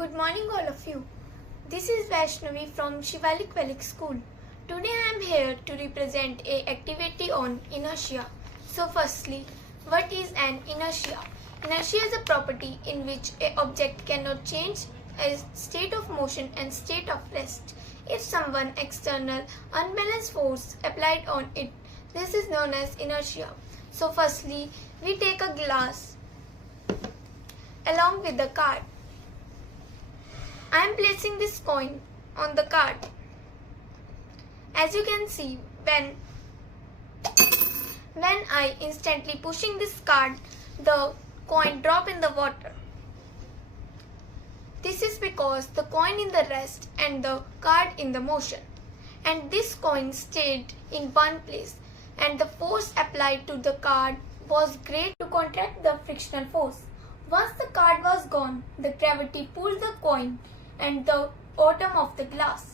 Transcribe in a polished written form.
Good morning all of you. This is Vaishnavi from Shivalian School. Today I am here to represent a activity on inertia. So firstly, what is an inertia? Inertia is a property in which an object cannot change a state of motion and state of rest if someone external unbalanced force applied on it. This is known as inertia. So firstly, we take a glass along with the card. I am placing this coin on the card. As you can see, when I instantly pushing this card, the coin drop in the water. This is because the coin in the rest and the card in the motion. And this coin stayed in one place and the force applied to the card was great to contract the frictional force. Once the card was gone, the gravity pulled the coin and the bottom of the glass.